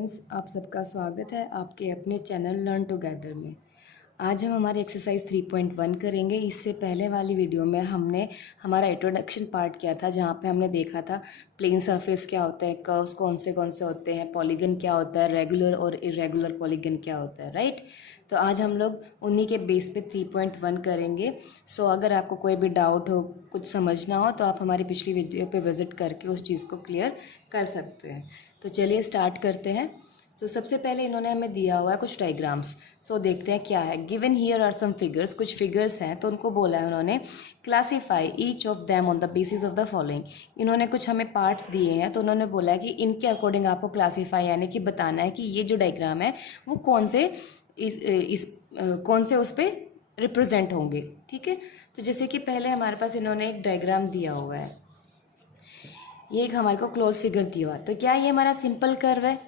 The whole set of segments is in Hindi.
स्टूडेंट्स, आप सबका स्वागत है आपके अपने चैनल लर्न टुगेदर में। आज हम हमारी एक्सरसाइज 3.1 करेंगे। इससे पहले वाली वीडियो में हमने हमारा इंट्रोडक्शन पार्ट किया था, जहाँ पे हमने देखा था प्लेन सरफेस क्या होता है, कर्व्स कौन से होते हैं, पॉलीगन क्या होता है, रेगुलर और इरेगुलर पॉलीगन क्या होता है, राइट। तो आज हम लोग उन्हीं के बेस पे 3.1 करेंगे। सो अगर आपको कोई भी डाउट हो, कुछ समझना हो, तो आप हमारी पिछली वीडियो पे विज़िट करके उस चीज़ को क्लियर कर सकते हैं। तो चलिए स्टार्ट करते हैं। तो सबसे पहले इन्होंने हमें दिया हुआ है कुछ डायग्राम्स। सो देखते हैं क्या है। Given here are some figures, कुछ फिगर्स हैं, तो उनको बोला है उन्होंने classify each of them on the basis of the following. इन्होंने कुछ हमें पार्ट्स दिए हैं, तो उन्होंने बोला है कि इनके अकॉर्डिंग आपको क्लासीफाई यानी कि बताना है कि ये जो डायग्राम है वो कौन से कौन से उस पर रिप्रेजेंट होंगे, ठीक है। तो जैसे कि पहले हमारे पास इन्होंने एक डायग्राम दिया हुआ है, ये एक हमारे को क्लोज फिगर दिया हुआ है। तो क्या ये हमारा सिंपल कर्व है?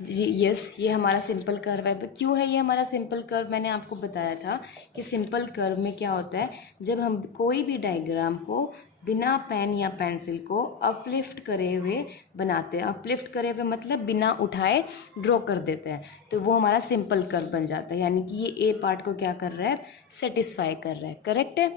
जी यस, ये हमारा सिंपल कर्व है। क्यों है ये हमारा सिंपल कर्व? मैंने आपको बताया था कि सिंपल कर्व में क्या होता है, जब हम कोई भी डायग्राम को बिना पेन या पेंसिल को अपलिफ्ट करे हुए बनाते हैं। अपलिफ्ट करे हुए मतलब बिना उठाए ड्रॉ कर देते हैं, तो वो हमारा सिंपल कर्व बन जाता है। यानी कि ये ए पार्ट को क्या कर रहा है, सेटिस्फाई कर रहा है, करेक्ट है।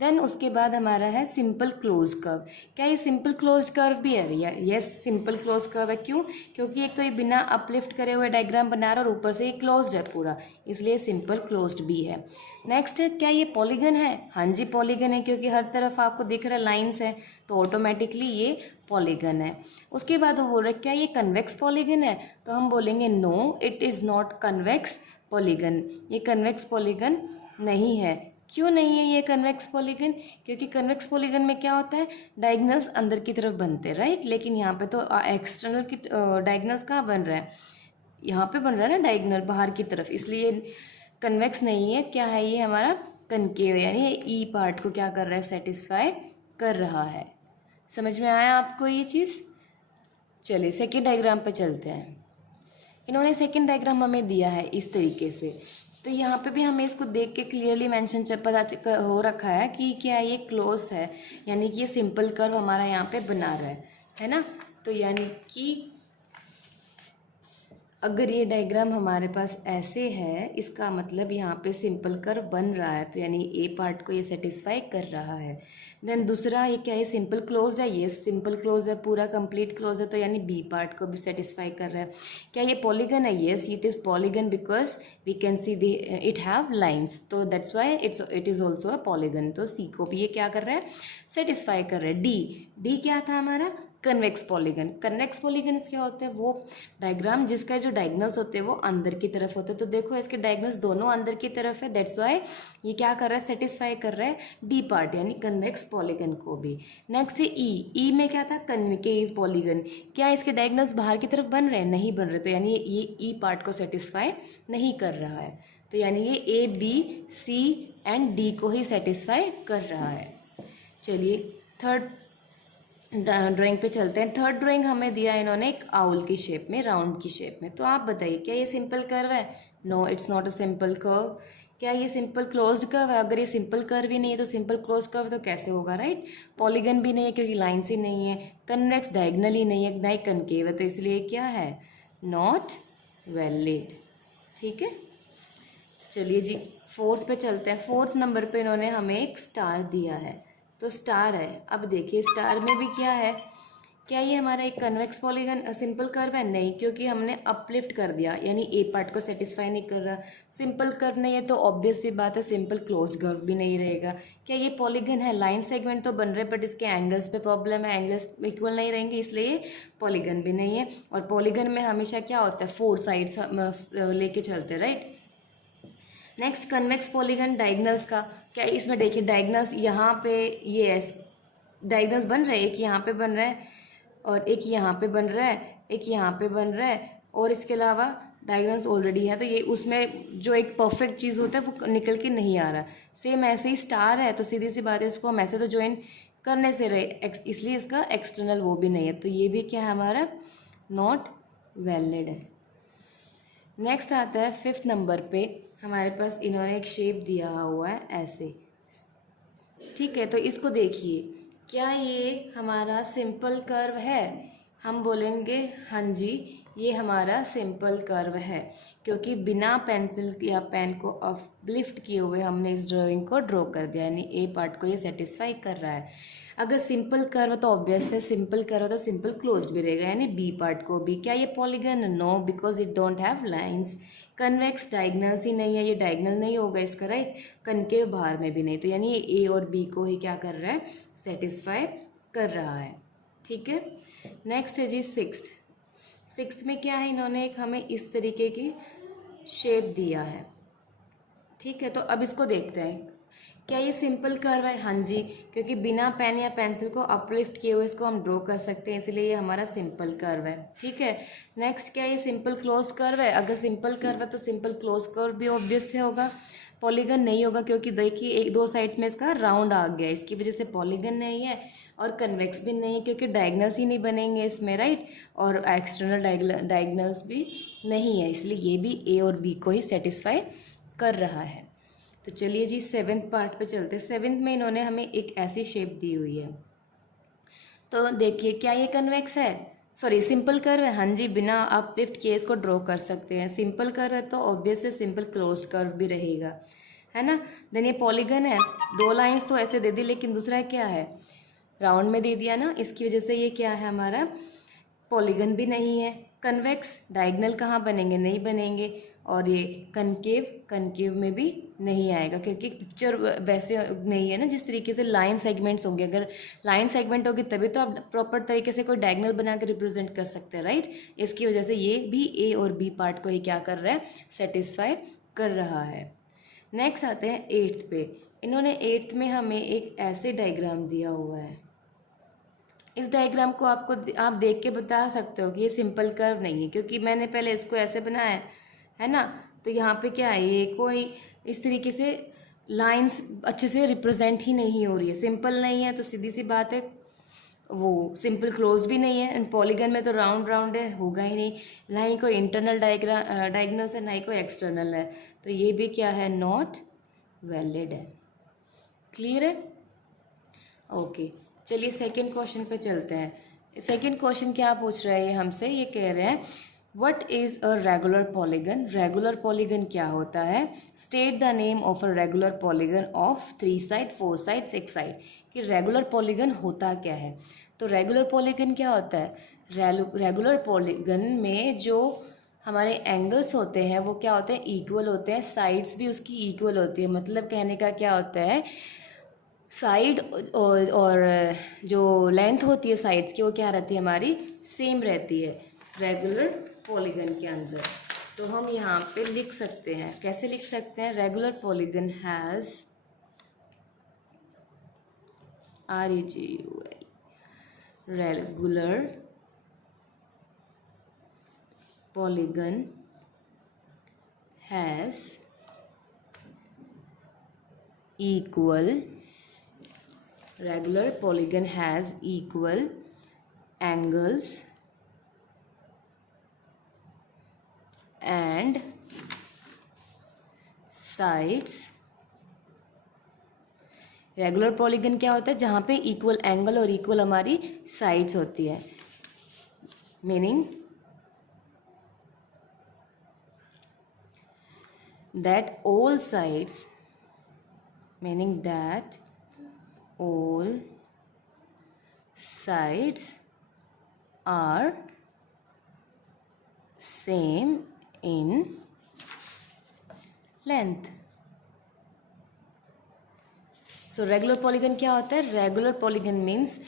देन उसके बाद हमारा है सिंपल क्लोज कर्व। क्या ये सिंपल क्लोज कर्व भी है भैया? यस, सिंपल क्लोज कर्व है। क्यों? क्योंकि एक तो ये बिना अपलिफ्ट करे हुए डायग्राम बना रहा है और ऊपर से ये क्लोज्ड है पूरा, इसलिए सिंपल क्लोज्ड भी है। नेक्स्ट है, क्या ये पॉलीगन है? हाँ जी, पॉलीगन है, क्योंकि हर तरफ आपको दिख रहा है लाइन्स है, तो ऑटोमेटिकली ये पॉलीगन है। उसके बाद वो बोल रहे क्या ये कन्वेक्स पॉलीगन है? तो हम बोलेंगे no, it is not convex polygon. ये कन्वेक्स पॉलीगन नहीं है। क्यों नहीं है ये कन्वेक्स पॉलीगन? क्योंकि कन्वेक्स पॉलीगन में क्या होता है, डायगोनल्स अंदर की तरफ बनते हैं, राइट। लेकिन यहाँ पे तो एक्सटर्नल की डायगोनल्स कहाँ बन रहा है, यहाँ पे बन रहा है ना डायगोनल बाहर की तरफ, इसलिए कन्वेक्स नहीं है। क्या है ये हमारा कनकेव, यानी ये ई पार्ट को क्या कर रहा है, सेटिस्फाई कर रहा है। समझ में आया आपको ये चीज़? चलिए सेकेंड डायग्राम पे चलते हैं। इन्होंने सेकेंड डायग्राम हमें दिया है इस तरीके से। तो यहाँ पे भी हमें इसको देख के क्लियरली मेंशन पता हो रखा है कि क्या ये क्लोज है, यानी कि ये सिंपल कर्व हमारा यहाँ पे बना रहा है ना। तो यानी कि अगर ये डायग्राम हमारे पास ऐसे है, इसका मतलब यहाँ पे सिंपल कर्व बन रहा है, तो यानी ए पार्ट को ये सेटिस्फाई कर रहा है। देन दूसरा, ये क्या है, सिंपल क्लोज्ड है? ये सिंपल क्लोज है, पूरा कंप्लीट क्लोज है, तो यानी बी पार्ट को भी सेटिस्फाई कर रहा है। क्या ये पॉलीगन है? Yes, it is polygon because we can see the it have lines, तो that's why it is also a polygon. तो सी को भी ये क्या कर रहा है, सेटिस्फाई कर रहा है। डी क्या था हमारा, कन्वेक्स पॉलीगन। कन्वेक्स पॉलीगन क्या होते हैं, वो डायग्राम जिसका जो डायगोनल्स होते हैं वो अंदर की तरफ होते हैं। तो देखो इसके डायगोनल्स दोनों अंदर की तरफ है, दैट्स वाई ये क्या कर रहा है, सेटिस्फाई कर रहा है डी पार्ट यानी कन्वेक्स पॉलीगन को भी। नेक्स्ट है ई में क्या था, कन्वेकेव पॉलीगन। क्या इसके डायगोनल्स बाहर की तरफ बन रहे हैं? नहीं बन रहे, तो यानी ये ई पार्ट को सेटिस्फाई नहीं कर रहा है, तो यानी ये A B C and D को ही सेटिस्फाई कर रहा है। चलिए थर्ड ड्राइंग पे चलते हैं। थर्ड ड्राइंग हमें दिया इन्होंने एक आउल की शेप में, राउंड की शेप में। तो आप बताइए क्या ये सिंपल कर्व है? No, it's not a simple curve. क्या ये सिंपल क्लोज्ड कर्व है? अगर ये सिंपल कर्व ही नहीं है तो सिंपल क्लोज्ड कर्व तो कैसे होगा, राइट। पॉलीगन भी नहीं है क्योंकि लाइन्स ही नहीं है, कन्वेक्स डायगोनल ही नहीं है, ना ही कनकेव है, तो इसलिए क्या है, नॉट वैलिड, ठीक है। चलिए जी फोर्थ पे चलते हैं। फोर्थ नंबर पे इन्होंने हमें एक स्टार दिया है, तो स्टार है। अब देखिए स्टार में भी क्या है, क्या ये हमारा एक कन्वेक्स पॉलीगन सिंपल कर्व है? नहीं, क्योंकि हमने अपलिफ्ट कर दिया, यानी ए पार्ट को सेटिस्फाई नहीं कर रहा। सिंपल कर्व नहीं है तो ऑब्वियस सी बात है सिंपल क्लोज कर्व भी नहीं रहेगा। क्या ये पॉलीगन है? लाइन सेगमेंट तो बन रहे बट इसके एंगल्स पे प्रॉब्लम है, एंगल्स इक्वल नहीं रहेंगे, इसलिए पॉलीगन भी नहीं है। और पॉलीगन में हमेशा क्या होता है, फोर साइड्स लेके चलते हैं, right. Next convex polygon diagonals का। क्या इसमें देखिए डायगोनल्स यहाँ पे ये डायगोनल्स बन रहे हैं, एक यहाँ पे बन रहा है और एक यहाँ पे बन रहा है, एक यहाँ पे बन रहा है, और इसके अलावा डायगोनल्स ऑलरेडी है, तो ये उसमें जो एक परफेक्ट चीज़ होता है वो निकल के नहीं आ रहा। सेम ऐसे ही स्टार है, तो सीधी सी बात है इसको हम ऐसे तो ज्वाइन करने से रहे, इसलिए इसका एक्सटर्नल वो भी नहीं है, तो ये भी क्या है हमारा, नॉट वैलिड है। नेक्स्ट आता है फिफ्थ नंबर पे, हमारे पास इन्होंने एक शेप दिया हुआ है ऐसे, ठीक है। तो इसको देखिए, क्या ये हमारा सिंपल कर्व है? हम बोलेंगे हाँ जी, ये हमारा सिंपल कर्व है, क्योंकि बिना पेंसिल या पेन को अपलिफ्ट किए हुए हमने इस ड्राइंग को ड्रॉ कर दिया, यानी ए पार्ट को ये सेटिस्फाई कर रहा है। अगर सिंपल कर्व तो ऑब्वियस है, सिंपल कर्व तो सिंपल क्लोज्ड भी रहेगा, यानी बी पार्ट को भी। क्या ये polygon? No, because it don't have lines. Convex diagonals ही नहीं है, ये डायगनल नहीं होगा इसका, राइट। कनकेव बाहर में भी नहीं, तो यानी ये ए और बी को ही क्या कर रहा है? सेटिस्फाई कर रहा है। ठीक है। नेक्स्ट है जी सिक्स्थ में क्या है, इन्होंने एक हमें इस तरीके की शेप दिया है। ठीक है, तो अब इसको देखते हैं, क्या ये सिंपल कर्व है? हाँ जी, क्योंकि बिना पेन या पेंसिल को अपलिफ्ट किए हुए इसको हम ड्रॉ कर सकते हैं, इसलिए ये हमारा सिंपल कर्व है। ठीक है। नेक्स्ट, क्या ये सिंपल क्लोज कर्व है? अगर सिंपल कर्व है तो सिंपल क्लोज कर्व भी ऑब्वियस से होगा। पॉलीगन नहीं होगा, क्योंकि देखिए एक दो साइड्स में इसका राउंड आ गया, इसकी वजह से पॉलीगन नहीं है। और कन्वेक्स भी नहीं है, क्योंकि डायगनल्स ही नहीं बनेंगे इसमें, राइट। और एक्सटर्नल डायगनल्स भी नहीं है, इसलिए ये भी ए और बी को ही सेटिस्फाई कर रहा है। तो चलिए जी सेवेंथ पार्ट पे चलते हैं। सेवेंथ में इन्होंने हमें एक ऐसी शेप दी हुई है, तो देखिए क्या ये कन्वेक्स है? सॉरी, सिंपल कर्व है। हाँ जी, बिना आप लिफ्ट किए इसको ड्रॉ कर सकते हैं। सिंपल कर्व है तो ऑब्वियस है सिंपल क्लोज कर्व भी रहेगा, है ना। देन ये पॉलीगन है, दो लाइंस तो ऐसे दे दी, लेकिन दूसरा क्या है? राउंड में दे दिया ना, इसकी वजह से ये क्या है हमारा? पॉलीगन भी नहीं है। कन्वेक्स, डायगनल कहाँ बनेंगे? नहीं बनेंगे। और ये कनकेव में भी नहीं आएगा, क्योंकि पिक्चर वैसे नहीं है ना जिस तरीके से लाइन सेगमेंट्स होंगे। अगर लाइन सेगमेंट होगी तभी तो आप प्रॉपर तरीके से कोई डायगनल बना के रिप्रेजेंट कर सकते हैं, राइट। इसकी वजह से ये भी ए और बी पार्ट को ही क्या कर रहा है? सेटिस्फाई कर रहा है। नेक्स्ट आते हैं एट्थ पे। इन्होंने एट्थ में हमें एक ऐसे डायग्राम दिया हुआ है। इस डायग्राम को आप देख के बता सकते हो कि ये सिंपल कर्व नहीं है, क्योंकि मैंने पहले इसको ऐसे बनाया है ना। तो यहाँ पे क्या है, ये कोई इस तरीके से लाइंस अच्छे से रिप्रेजेंट ही नहीं हो रही है। सिंपल नहीं है तो सीधी सी बात है वो सिंपल क्लोज भी नहीं है। एंड पॉलीगन में तो राउंड राउंड है, होगा ही नहीं। ना ही कोई इंटरनल डायगनल्स है, ना ही कोई एक्सटर्नल है, तो ये भी क्या है? नॉट वैलिड है। क्लियर है? ओके, चलिए सेकेंड क्वेश्चन पे चलते हैं। सेकेंड क्वेश्चन क्या पूछ रहा है ये हमसे? ये कह रहे हैं what is a regular polygon? Regular polygon क्या होता है? State the name of a regular polygon of 3 side 4 side 6 side. कि रेगुलर पॉलीगन होता क्या है? तो रेगुलर पॉलीगन क्या होता है? रेगुलर पॉलीगन में जो हमारे एंगल्स होते हैं वो क्या होते हैं? इक्वल होते हैं। साइड्स भी उसकी इक्वल होती है। मतलब कहने का क्या होता है, साइड और जो लेंथ होती है साइड्स की वो क्या रहती है हमारी? सेम रहती है रेगुलर पॉलीगन के अंदर। तो हम यहाँ पे लिख सकते हैं, कैसे लिख सकते हैं? Regular polygon has REGUL, regular polygon has equal, regular polygon has equal angles and sides। Regular polygon क्या होता है? जहाँ पे इक्वल एंगल और इक्वल हमारी साइड्स होती है। Meaning that all sides, meaning that all sides are same in length। So regular polygon क्या होता है? Regular polygon means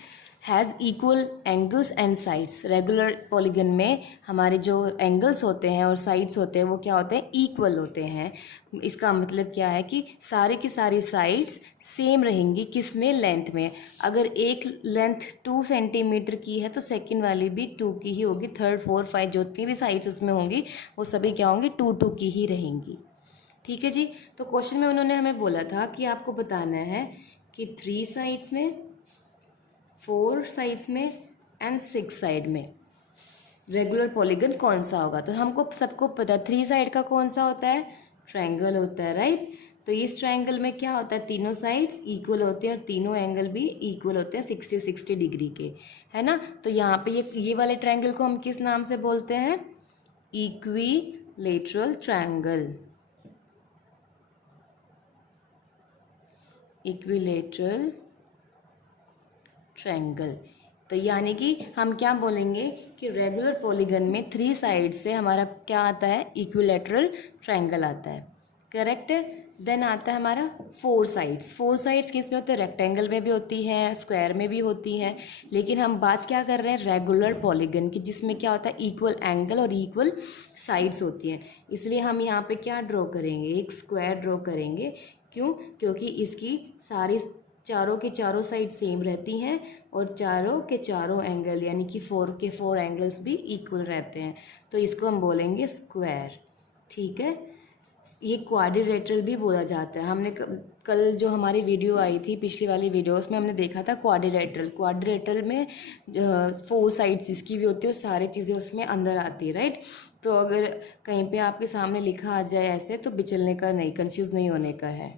has equal angles and sides. Regular polygon में हमारे जो एंगल्स होते हैं और साइड्स होते हैं वो क्या होते हैं? इक्वल होते हैं। इसका मतलब क्या है कि सारे की सारी साइड्स सेम रहेंगी। किस में? लेंथ में। अगर एक लेंथ 2 सेंटीमीटर की है तो सेकंड वाली भी 2 की ही होगी। थर्ड 4 5 जितनी भी साइड्स उसमें होंगी वो सभी क्या होंगी? 2 2 की ही रहेंगी। ठीक है जी। तो क्वेश्चन में उन्होंने हमें बोला था कि आपको बताना है कि 3 साइड्स में, 4 साइड्स में एंड 6 साइड में रेगुलर पॉलीगन कौन सा होगा। तो हमको सबको पता है 3 साइड का कौन सा होता है? ट्रायंगल होता है, राइट। तो इस ट्रायंगल में क्या होता है? तीनों साइड्स इक्वल होते हैं और तीनों एंगल भी इक्वल होते हैं 60 60 डिग्री के, है ना। तो यहाँ पे ये वाले ट्रायंगल को हम किस नाम से बोलते हैं? Equilateral triangle, equilateral triangle. तो यानी कि हम क्या बोलेंगे कि रेगुलर पॉलीगन में 3 साइड से हमारा क्या आता है, इक्विलेटरल ट्रायंगल आता है, करेक्ट है। देन आता है हमारा 4 साइड्स। 4 साइड्स किस में होते हैं, रेक्टेंगल में भी होती हैं, स्क्वायर में भी होती हैं, लेकिन हम बात क्या कर रहे हैं, रेगुलर पॉलीगन की, जिसमें क्या होता है, इक्वल एंगल और इक्वल साइड्स होती हैं। इसलिए हम यहाँ पे क्या ड्रॉ करेंगे, एक स्क्वायर ड्रॉ करेंगे। क्यों, क्योंकि इसकी सारी चारों के चारों साइड सेम रहती हैं और चारों के चारों एंगल यानी कि 4 के 4 एंगल्स भी इक्वल रहते हैं, तो इसको हम बोलेंगे स्क्वायर, ठीक है। ये क्वाड्रिलेटरल भी बोला जाता है। हमने कल जो हमारी वीडियो आई थी, पिछली वाली वीडियोस में हमने देखा था क्वाड्रिलेटरल। क्वाड्रिलेटरल में 4 साइड्स इसकी भी होती है और सारी चीज़ें उसमें अंदर आती है, राइट। तो अगर कहीं पे आपके सामने लिखा आ जाए ऐसे, तो बिचलने का नहीं, कंफ्यूज नहीं होने का है,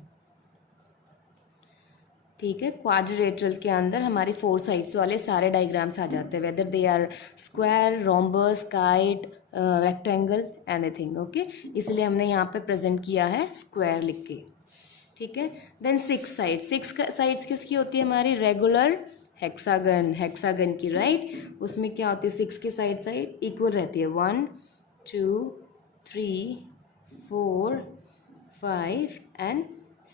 ठीक है। क्वाड्रिलेटरल के अंदर हमारे 4 साइड्स वाले सारे डायग्राम्स आ जाते हैं, whether they are square, rhombus, kite, rectangle, anything, okay. इसलिए हमने यहाँ पे प्रेजेंट किया है स्क्वायर लिख के, ठीक है। देन 6 साइड्स, 6 साइड्स किसकी होती है, हमारी रेगुलर हेक्सागन, हेक्सागन की, राइट। उसमें क्या होती है, 6 की साइड इक्वल रहती है, 1 2 3 4 5 एंड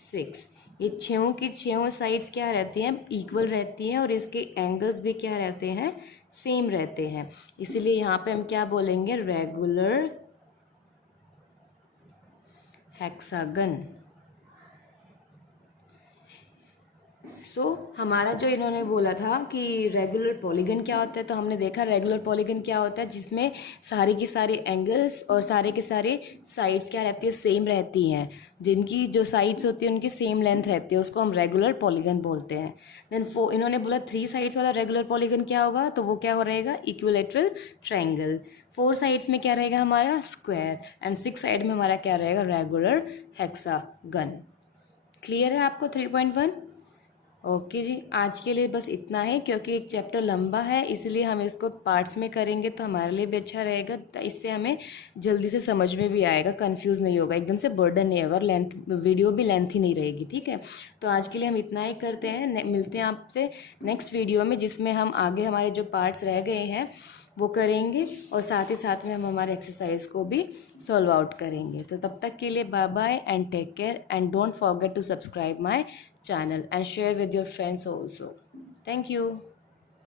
6। ये 6 की 6 साइड्स क्या रहती हैं, इक्वल रहती हैं और इसके एंगल्स भी क्या रहते हैं, सेम रहते हैं। इसीलिए यहाँ पे हम क्या बोलेंगे, रेगुलर हेक्सागन। सो हमारा जो इन्होंने बोला था कि रेगुलर पॉलीगन क्या होता है, तो हमने देखा रेगुलर पॉलीगन क्या होता है, जिसमें सारे की सारे एंगल्स और सारे के सारे साइड्स क्या रहती है, सेम रहती हैं। जिनकी जो साइड्स होती है उनकी सेम लेंथ रहती है, उसको हम रेगुलर पॉलीगन बोलते हैं। देन इन्होंने बोला 3 साइड्स वाला रेगुलर पॉलीगन क्या होगा, तो वो क्या हो रहेगा, इक्विलेटरल ट्रायंगल। 4 साइड्स में क्या रहेगा हमारा, स्क्वायर, एंड 6 साइड में हमारा क्या रहेगा, रेगुलर हेक्सागन। क्लियर है आपको 3.1? ओके जी, आज के लिए बस इतना है, क्योंकि एक चैप्टर लंबा है इसलिए हम इसको पार्ट्स में करेंगे तो हमारे लिए भी अच्छा रहेगा। इससे हमें जल्दी से समझ में भी आएगा, कंफ्यूज नहीं होगा, एकदम से बर्डन नहीं होगा और लेंथ वीडियो भी लेंथ ही नहीं रहेगी, ठीक है। तो आज के लिए हम इतना ही करते हैं, मिलते हैं आपसे नेक्स्ट वीडियो में, जिसमें हम आगे हमारे जो पार्ट्स रह गए हैं वो करेंगे और साथ ही साथ में हम हमारे एक्सरसाइज को भी सॉल्व आउट करेंगे। तो तब तक के लिए bye bye and take care, and don't forget to subscribe my channel and share with your friends also. Thank you.